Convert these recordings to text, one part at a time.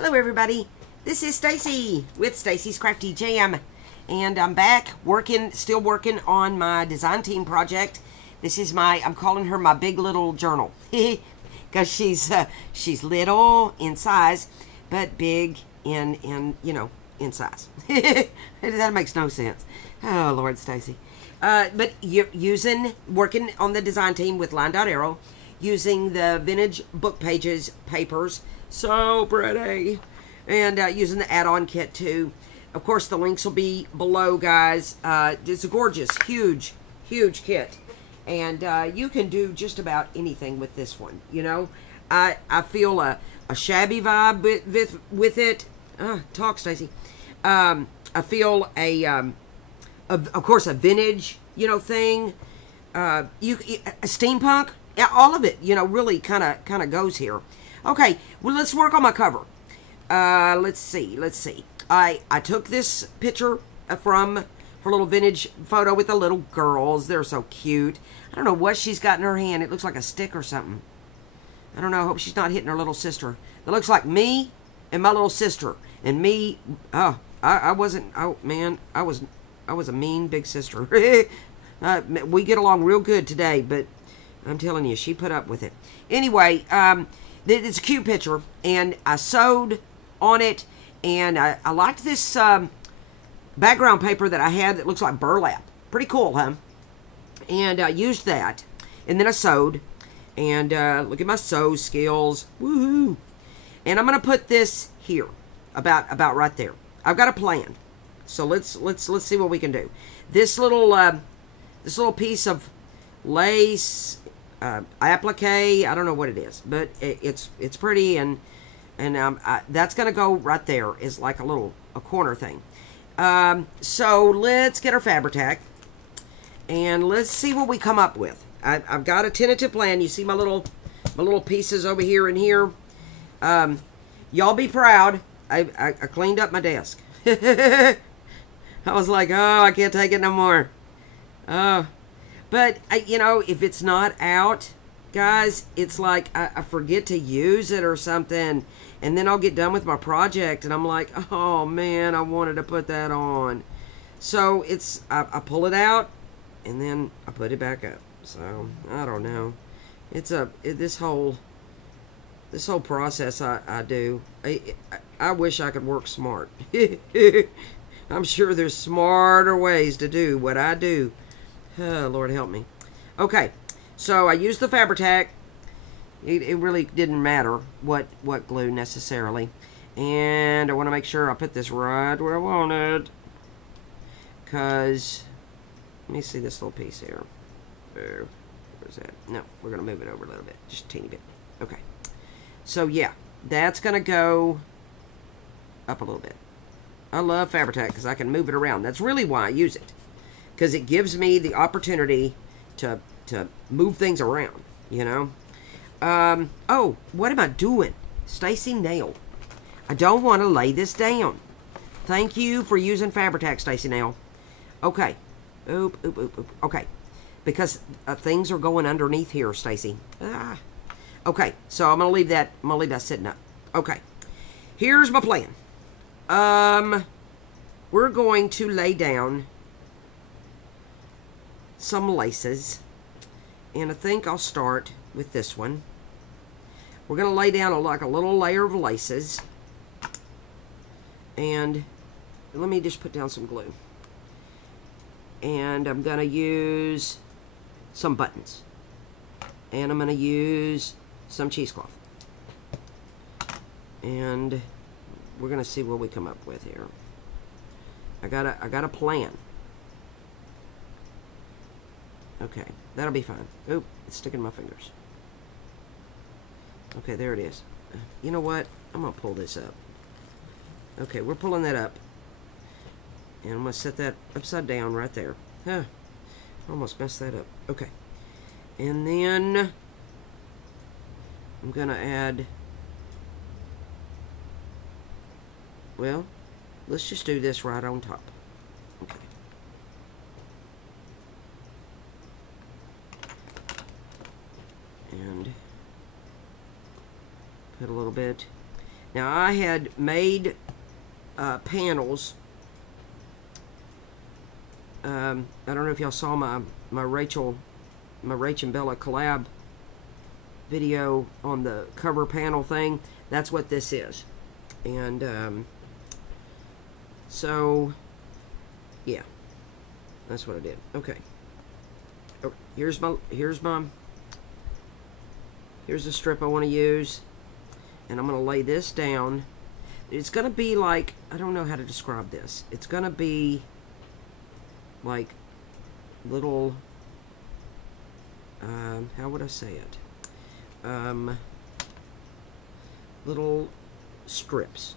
Hello everybody, this is Stacy with Stacy's Crafty Jam, and I'm back still working on my design team project. This is I'm calling her my big little journal, because she's little in size, but big in size. That makes no sense. Oh Lord, Stacy. But you're working on the design team with LineDotArrow, using the vintage book papers, so pretty, and using the add-on kit too. Of course, the links will be below, guys. It's a gorgeous, huge kit, and you can do just about anything with this one. I feel a shabby vibe with it. Talk, Stacy. I feel of course, a vintage, thing. A steampunk. Yeah, all of it, really kind of goes here. Okay, well, let's work on my cover. Let's see. I took this picture from her little vintage photo with the little girls. They're so cute. I don't know what she's got in her hand. It looks like a stick or something. I don't know. I hope she's not hitting her little sister. It looks like me and my little sister. And me, I wasn't, man, I was a mean big sister. We get along real good today, but I'm telling you, she put up with it. Anyway, it's a cute picture, and I sewed on it, and I liked this background paper that I had that looks like burlap. Pretty cool, huh? And I used that, and then I sewed, and look at my sew skills. Woohoo! And I'm going to put this here, about right there. I've got a plan, so let's see what we can do. This little piece of lace, applique, I don't know what it is, but it's pretty, and that's gonna go right there, is like a corner thing. So let's get our Fabri-Tac, and let's see what we come up with. I've got a tentative plan. You see my little pieces over here and here. Y'all be proud. I cleaned up my desk. I was like, oh, I can't take it no more. But, if it's not out, guys, it's like I forget to use it or something. And then I'll get done with my project, and I'm like, oh, man, I wanted to put that on. So, I pull it out, and then I put it back up. So, I don't know. This whole process I do, I wish I could work smart. I'm sure there's smarter ways to do what I do. Oh, Lord help me. Okay, so I used the Fabri-Tac. It really didn't matter what glue necessarily. And I want to make sure I put this right where I want it. Because, let me see this little piece here. Where's that? No, we're going to move it over a little bit. Just a teeny bit. Okay. So, yeah, that's going to go up a little bit. I love Fabri-Tac because I can move it around. That's really why I use it. Because it gives me the opportunity to move things around, Oh, what am I doing? Stacy Nail. I don't want to lay this down. Thank you for using Fabri-Tac, Stacy Nail. Okay. Oop. Okay. Because things are going underneath here, Stacy. Okay, so I'm going to leave that sitting up. Okay. Here's my plan. We're going to lay down some laces, and I think I'll start with this one. We're going to lay down like a little layer of laces, and let me just put down some glue, and I'm going to use some buttons, and I'm going to use some cheesecloth, and we're going to see what we come up with here. I got a plan. Okay, that'll be fine. Oop, it's sticking in my fingers. Okay, there it is. You know what? I'm going to pull this up. Okay, we're pulling that up. And I'm going to set that upside down right there. Huh. Almost messed that up. Okay. And then I'm going to add... Well, let's just do this right on top. Okay. And put a little bit. Now I had made panels. I don't know if y'all saw my Rachel and Bella collab video on the cover panel thing. That's what this is. And so yeah, that's what I did. Okay. Oh, here's the strip I want to use, and I'm going to lay this down. It's going to be like, I don't know how to describe this. It's going to be like little, how would I say it? Little strips.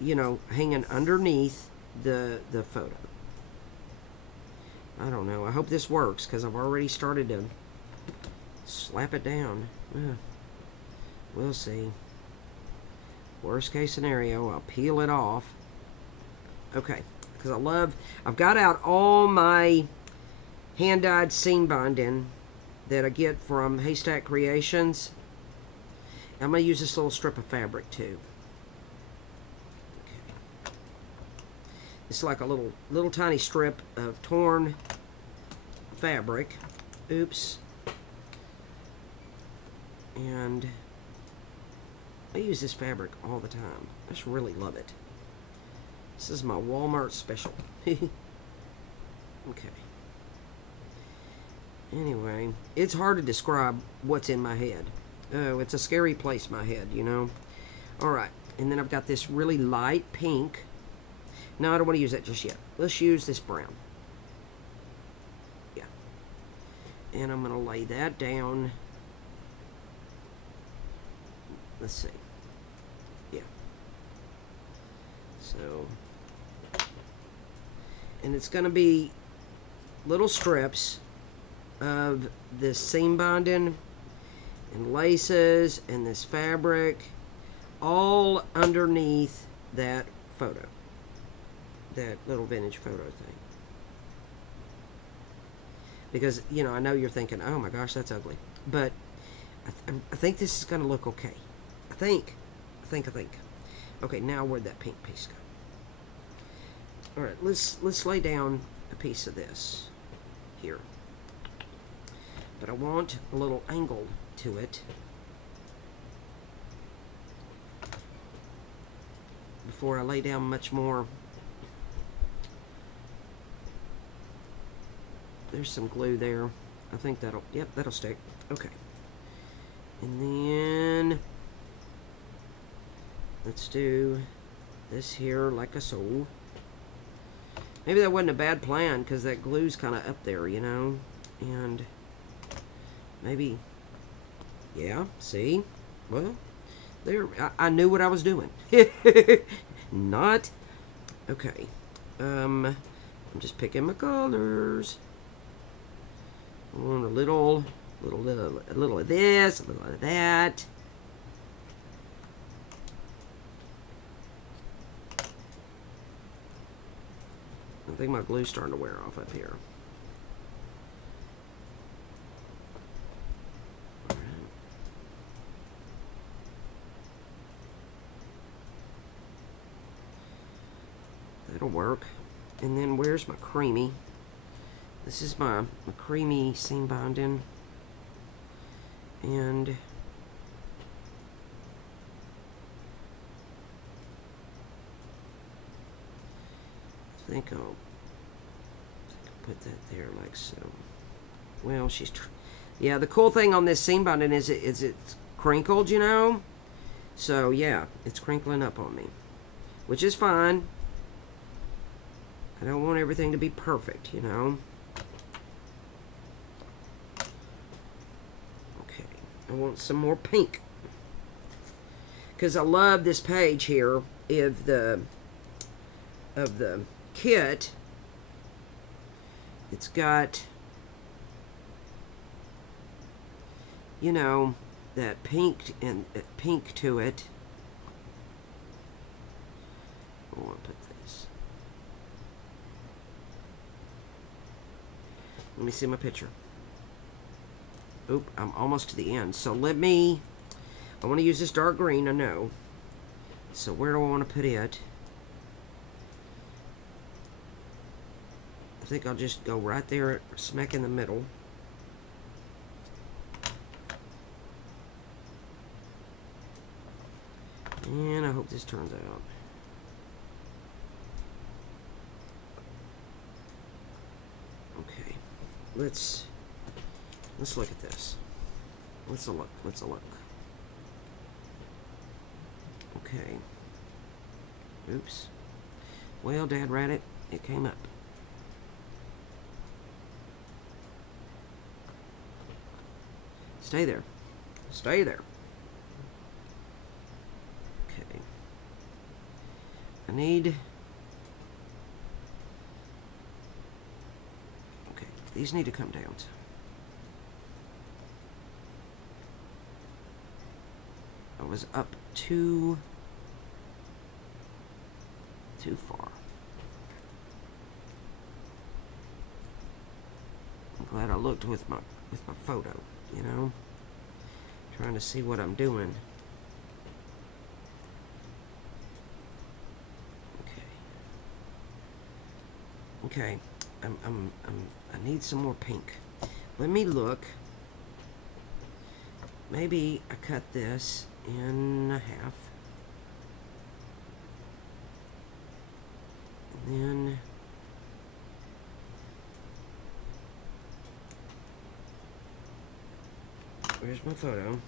You know, hanging underneath the photo. I don't know. I hope this works, because I've already started to slap it down. We'll see. Worst case scenario, I'll peel it off. Okay, because I've got out all my hand-dyed seam binding that I get from Haystack Creations. I'm going to use this little strip of fabric too. Okay. It's like a little tiny strip of torn fabric. Oops. And I use this fabric all the time. I just really love it. This is my Walmart special. Okay. Anyway, it's hard to describe what's in my head. Oh, it's a scary place, my head, you know. Alright, and then I've got this really light pink. No, I don't want to use that just yet. Let's use this brown. Yeah. And I'm going to lay that down. Let's see. Yeah. So, and it's going to be little strips of this seam binding and laces and this fabric all underneath that photo, that little vintage photo thing. Because, you know, I know you're thinking, oh my gosh, that's ugly, but I think this is going to look okay. I think. Okay, now where'd that pink piece go? All right, let's lay down a piece of this here. But I want a little angle to it before I lay down much more. There's some glue there. I think that'll stick. Okay. And then let's do this here like so. Maybe that wasn't a bad plan, because that glue's kind of up there, you know. And maybe, yeah, see? Well, there, I knew what I was doing. Not, okay. I'm just picking my colors. I want a little of this, a little of that. I think my glue's starting to wear off up here. All right. That'll work. And then where's my creamy? This is my creamy seam binding. And I think I'll put that there like so. Well, yeah, the cool thing on this seam binding is it's crinkled, you know. So yeah, it's crinkling up on me, which is fine. I don't want everything to be perfect, you know. Okay, I want some more pink, because I love this page here of the kit. It's got, you know, that pink and pink to it. I want to put this. Let me see my picture. Oop, I'm almost to the end. So let me, I want to use this dark green, I know. So where do I want to put it? I think I'll just go right there, smack in the middle. And I hope this turns out. Okay, let's look at this. Let's look. Okay. Oops. Well, Dad ran it. It came up. Stay there. Stay there. Okay. I need... Okay, these need to come down. I was up too far. I'm glad I looked with my photo, you know, trying to see what I'm doing. Okay, I need some more pink. Let me look. Maybe I cut this in half. And then where's my photo?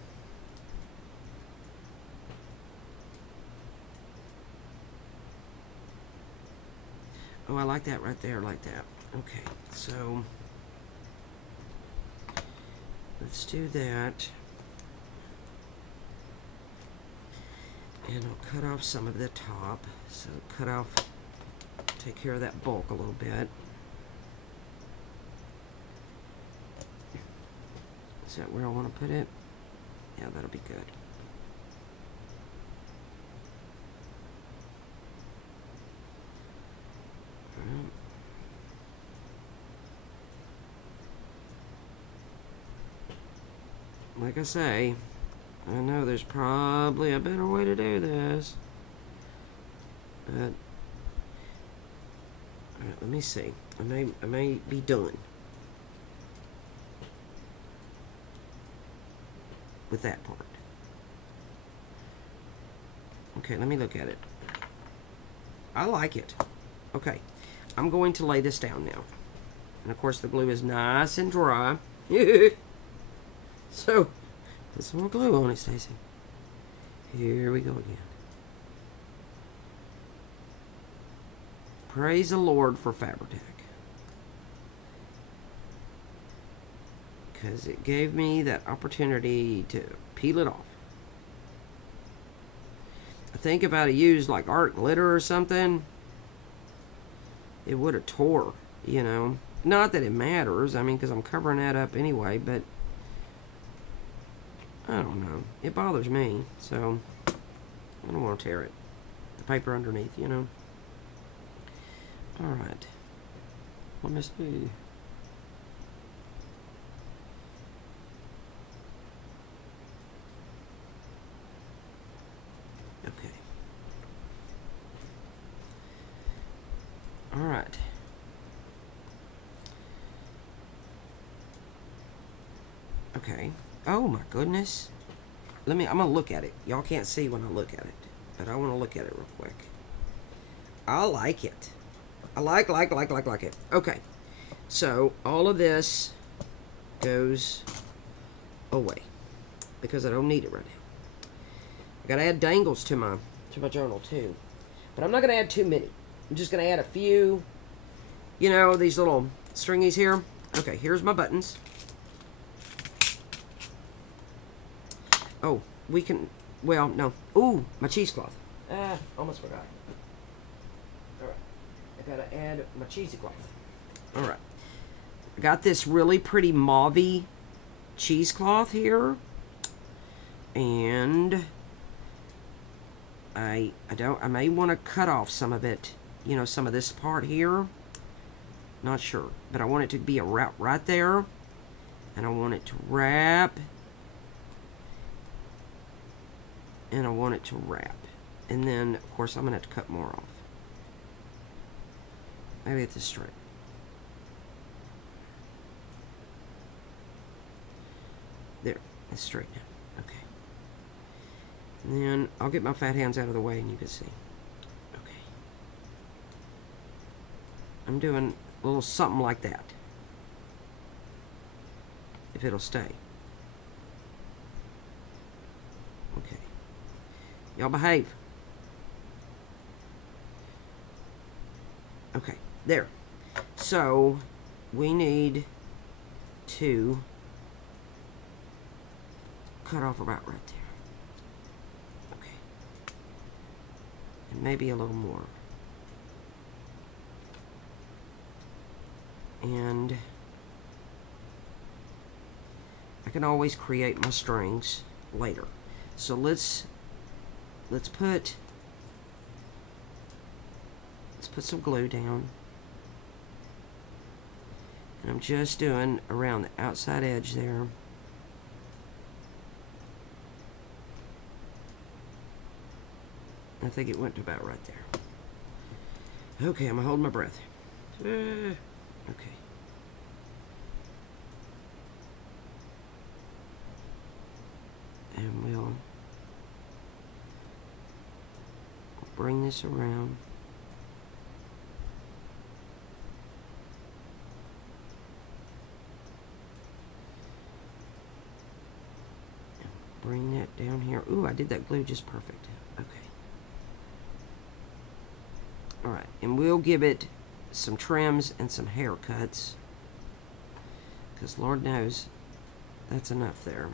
Oh, I like that right there, like that. Okay, so let's do that. And I'll cut off some of the top. So cut off, take care of that bulk a little bit. Is that where I want to put it? Yeah, that'll be good. Like I say, I know there's probably a better way to do this. But alright, let me see. I may be done with that part. Okay, let me look at it. I like it. Okay, I'm going to lay this down now. And of course the glue is nice and dry. So, put some more glue on it, Stacy. Here we go again. Praise the Lord for Fabri-Tac. Because it gave me that opportunity to peel it off. I think if I'd have used like art glitter or something, it would have tore, you know. Not that it matters, I mean, because I'm covering that up anyway, but I don't know. It bothers me, so I don't want to tear it. The paper underneath, you know. Alright. Let me see. Okay. Alright. Okay. Oh my goodness. I'm gonna look at it. Y'all can't see when I look at it, but I want to look at it real quick. I like it. I like it. Okay. So all of this goes away because I don't need it right now. I gotta add dangles to my journal too, but I'm not gonna add too many. I'm just gonna add a few. You know, these little stringies here. Okay, here's my buttons. Oh, we can, well, no. Ooh, my cheesecloth. Almost forgot. Alright, I gotta add my cheesecloth. Alright. I got this really pretty mauve-y cheesecloth here. And I may want to cut off some of it, you know, some of this part here. Not sure, but I want it to be a route right there. and I want it to wrap, and I want it to wrap, and then of course I'm gonna have to cut more off. Maybe get this straight. There, it's straight now. Okay. And then I'll get my fat hands out of the way and you can see. Okay. I'm doing a little something like that. If it'll stay. Okay. Y'all behave. Okay, there. So, we need to cut off about right there. Okay. And maybe a little more. And I can always create my strings later. So let's put some glue down. And I'm just doing around the outside edge there. I think it went to about right there. Okay, I'm gonna hold my breath. Okay. And we'll bring this around. Bring that down here. Ooh, I did that glue just perfect. Okay. Alright, and we'll give it some trims and some haircuts. Because Lord knows, that's enough there.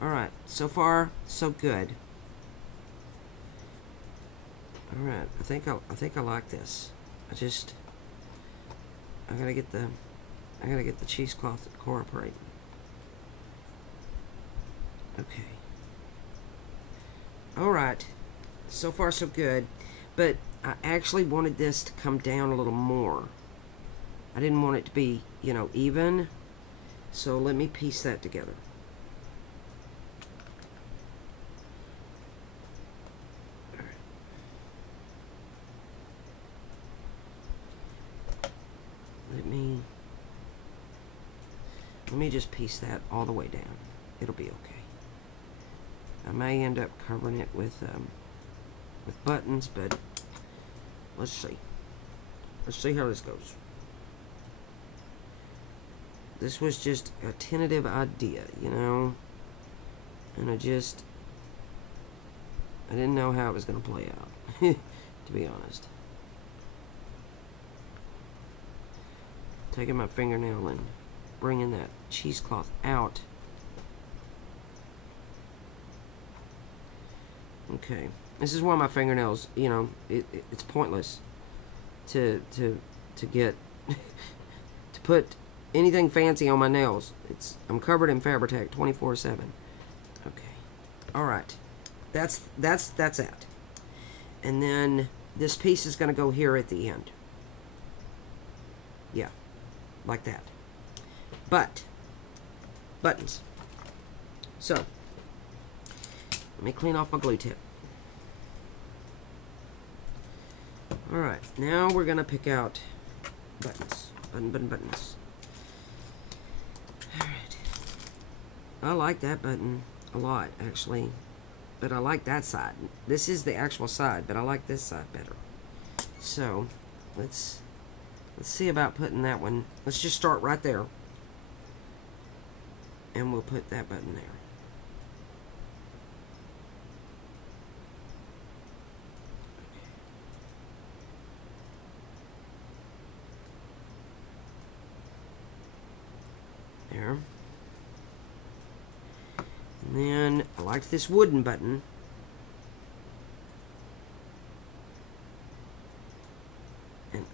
Alright, so far so good. Alright, I think I like this. I gotta get the cheesecloth to cooperate. Okay. Alright, so far so good. But I actually wanted this to come down a little more. I didn't want it to be, you know, even. So let me piece that together. Let me just piece that all the way down. It'll be okay. I may end up covering it with buttons, but let's see. Let's see how this goes. This was just a tentative idea, you know, and I didn't know how it was going to play out, to be honest. Taking my fingernail and bringing that cheesecloth out. Okay, this is why my fingernails, you know, it's pointless to get to put anything fancy on my nails. I'm covered in Fabri-Tac 24/7. Okay, all right, that's that. And then this piece is going to go here at the end. Yeah, like that. But buttons. So let me clean off my glue tip. Alright, now we're gonna pick out buttons. Buttons. Alright. I like that button a lot, actually. But I like that side. This is the actual side, but I like this side better. So let's see about putting that one. Let's just start right there. And we'll put that button there. There. And then I like this wooden button.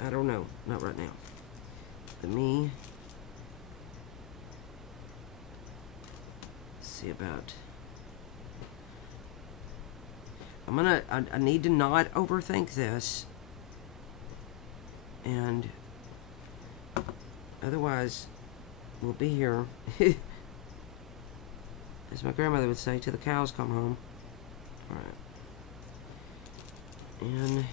I don't know. Not right now. Let me see about... I need to not overthink this. And otherwise, we'll be here. As my grandmother would say, till the cows come home. Alright. And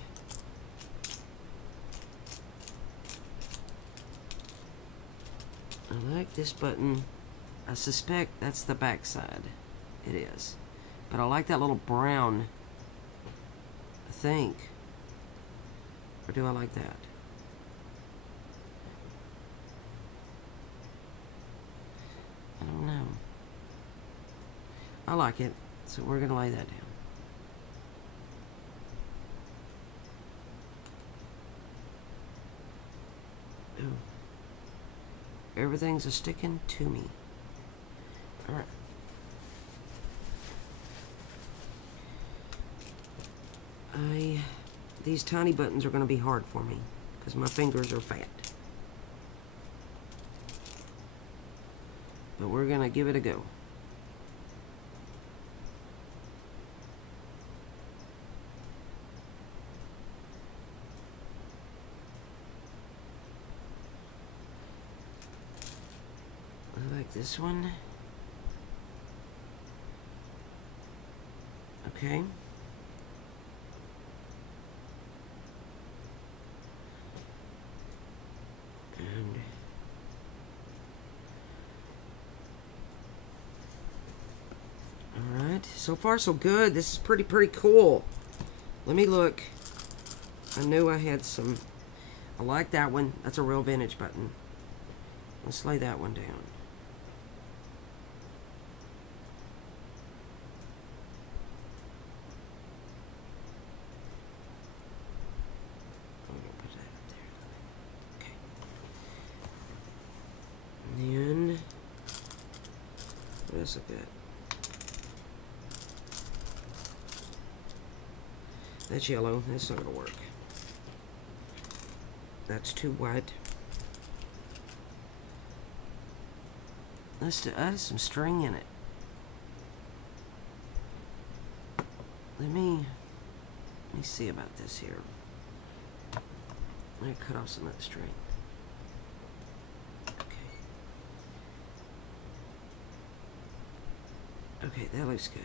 I like this button. I suspect that's the back side. It is. But I like that little brown, I think. Or do I like that? I don't know. I like it, so we're gonna lay that down. Ooh. Everything's a sticking to me. Alright. These tiny buttons are going to be hard for me because my fingers are fat. But we're going to give it a go. I like this one. Okay. Alright, so far so good. This is pretty cool. Let me look. I knew I had some. I like that one. That's a real vintage button. Let's lay that one down. That's a good. That's yellow. That's not gonna work. That's too white. Let's add some string in it. Let me see about this here. Let me cut off some of the string. Okay, that looks good.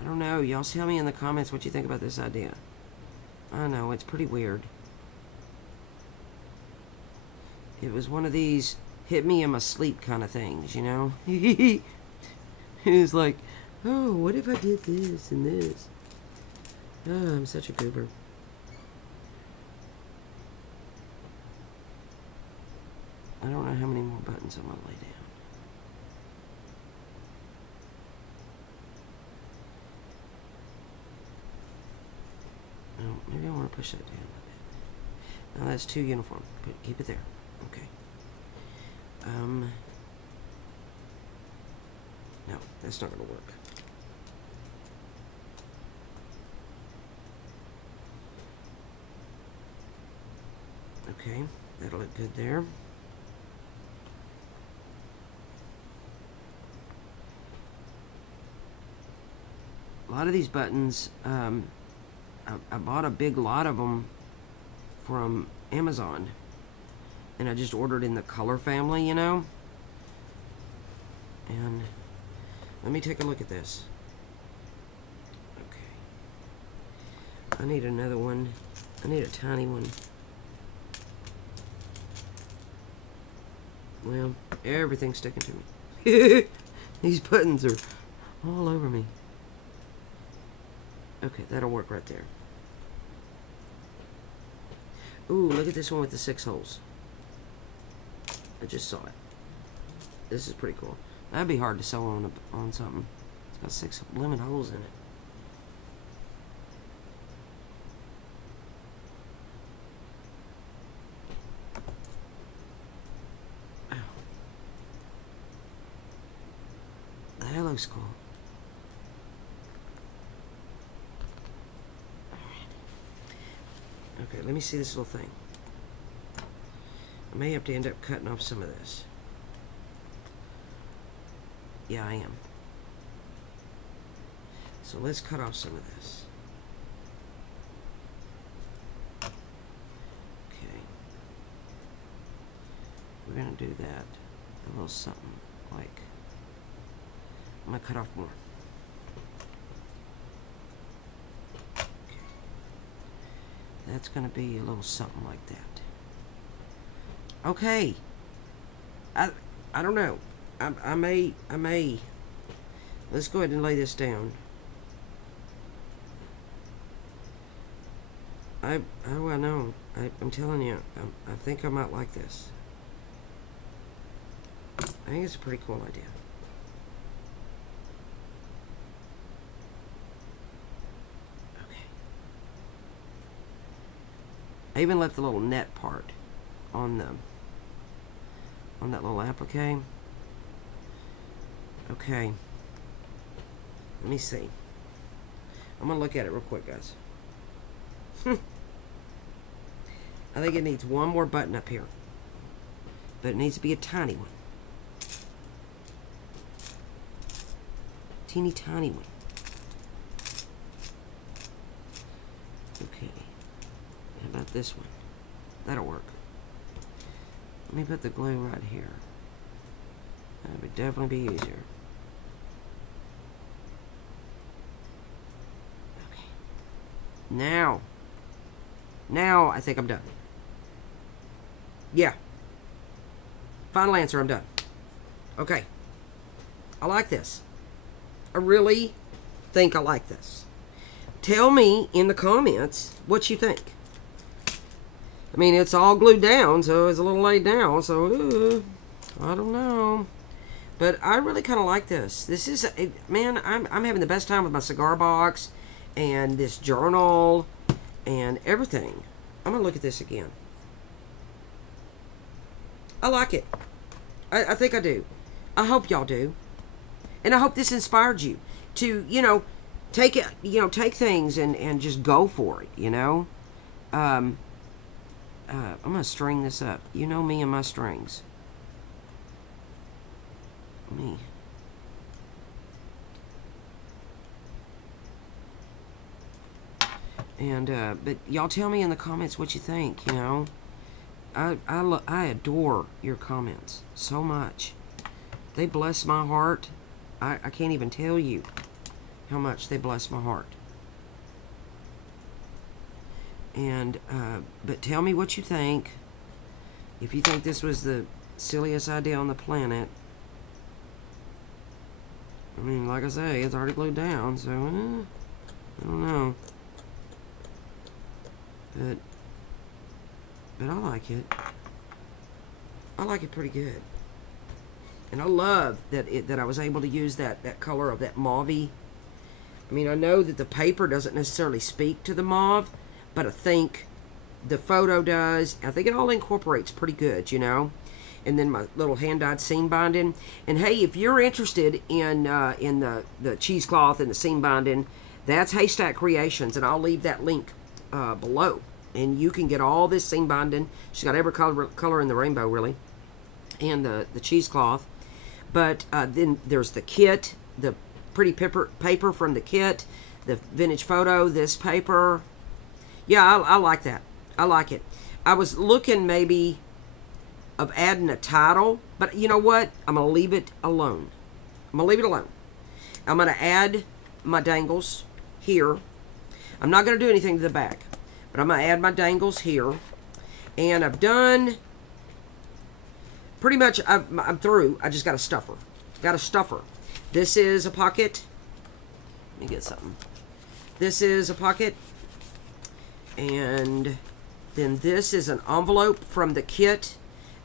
I don't know. Y'all tell me in the comments what you think about this idea. I know, it's pretty weird. It was one of these hit me in my sleep kind of things, you know? It was like, oh, what if I did this and this? Oh, I'm such a goober. I don't know how many more buttons I'm going to lay down. Oh, maybe I want to push that down a bit. No, that's too uniform. Keep it there. Okay. No, that's not going to work. Okay, that'll look good there. A lot of these buttons, I bought a big lot of them from Amazon, and I just ordered in the color family, you know. And let me take a look at this. Okay, I need another one. I need a tiny one. Well, everything's sticking to me. These buttons are all over me. Okay, that'll work right there. Ooh, look at this one with the 6 holes. I just saw it. This is pretty cool. That'd be hard to sew on something. It's got 6 lemon holes in it. Oh. That looks cool. Alright. Okay, let me see this little thing. I may have to end up cutting off some of this. Yeah, I am. So let's cut off some of this. Okay. We're going to do that. A little something like... I'm going to cut off more. Okay. That's going to be a little something like that. Okay. I don't know. I may. Let's go ahead and lay this down. I know. I'm telling you, I think I might like this. I think it's a pretty cool idea. Okay. I even left the little net part on that little applique. Okay. Let me see. I'm gonna look at it real quick, guys. I think it needs one more button up here, but it needs to be a tiny one. Teeny tiny one. Okay. How about this one? That'll work. Let me put the glue right here. That would definitely be easier. Okay. Now I think I'm done. Yeah. Final answer, I'm done. Okay. I like this. I really think I like this. Tell me in the comments what you think. I mean, it's all glued down, so it's a little laid down, so I don't know. But I really kind of like this. This is, man, I'm having the best time with my cigar box and this journal and everything. I'm going to look at this again. I like it. I think I do. I hope y'all do. And I hope this inspired you to, you know, take it, you know, take things and just go for it, you know. I'm going to string this up. You know me and my strings. Me. And, but y'all tell me in the comments what you think, you know. I adore your comments so much. They bless my heart. I can't even tell you how much they bless my heart. And, but tell me what you think. If you think this was the silliest idea on the planet. I mean, like I say, it's already glued down, so, I don't know. But I like it. I like it pretty good. And I love that I was able to use that color of that mauve-y. I mean, I know that the paper doesn't necessarily speak to the mauve, but I think the photo does. I think it all incorporates pretty good, you know. And then my little hand-dyed seam binding. And hey, if you're interested in the cheesecloth and the seam binding, that's Haystack Creations, and I'll leave that link below. And you can get all this seam binding. She's got every color in the rainbow, really, and the cheesecloth. But then there's the kit, the pretty paper from the kit, the vintage photo, this paper. Yeah, I like that. I like it. I was looking maybe of adding a title, but you know what? I'm going to leave it alone. I'm going to leave it alone. I'm going to add my dangles here. I'm not going to do anything to the back, but I'm going to add my dangles here. And I've done pretty much, I'm through. I just got a stuffer. Got a stuffer. This is a pocket. Let me get something. This is a pocket. And then this is an envelope from the kit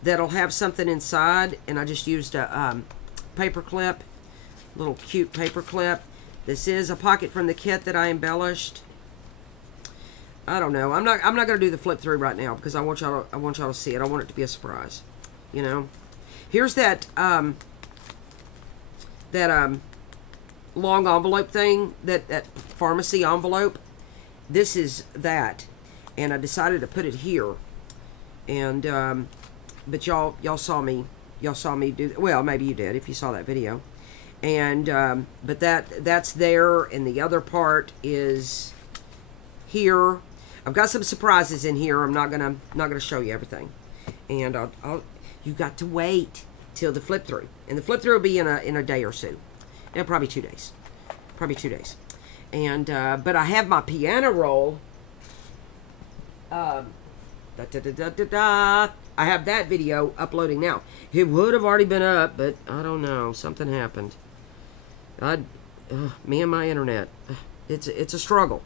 that'll have something inside. And I just used a paper clip. Little cute paper clip. This is a pocket from the kit that I embellished. I don't know. I'm not going to do the flip through right now because I want y'all to see it. I want it to be a surprise. You know. Here's that long envelope thing, that pharmacy envelope. This is that. and I decided to put it here. And but y'all saw me do, well, maybe you did if you saw that video. And but that's there, and the other part is here. I've got some surprises in here. I'm not gonna show you everything, and you got to wait till the flip through, and the flip through will be in a day or so. Yeah, probably 2 days, and but I have my piano roll. I have that video uploading now. It would have already been up, but I don't know, something happened. Me and my internet, it's a struggle.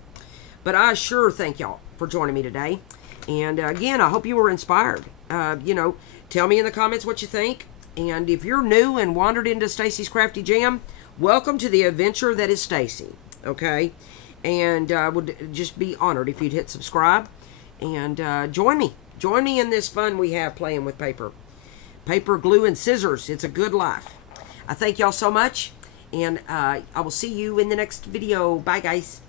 But I sure thank y'all for joining me today. And again, I hope you were inspired. You know, tell me in the comments what you think. And if you're new and wandered into Stacy's Crafty Jam, welcome to the adventure that is Stacy. Okay? And I would just be honored if you'd hit subscribe. And join me. Join me in this fun we have playing with paper. Paper, glue, and scissors. It's a good life. I thank y'all so much. And I will see you in the next video. Bye, guys.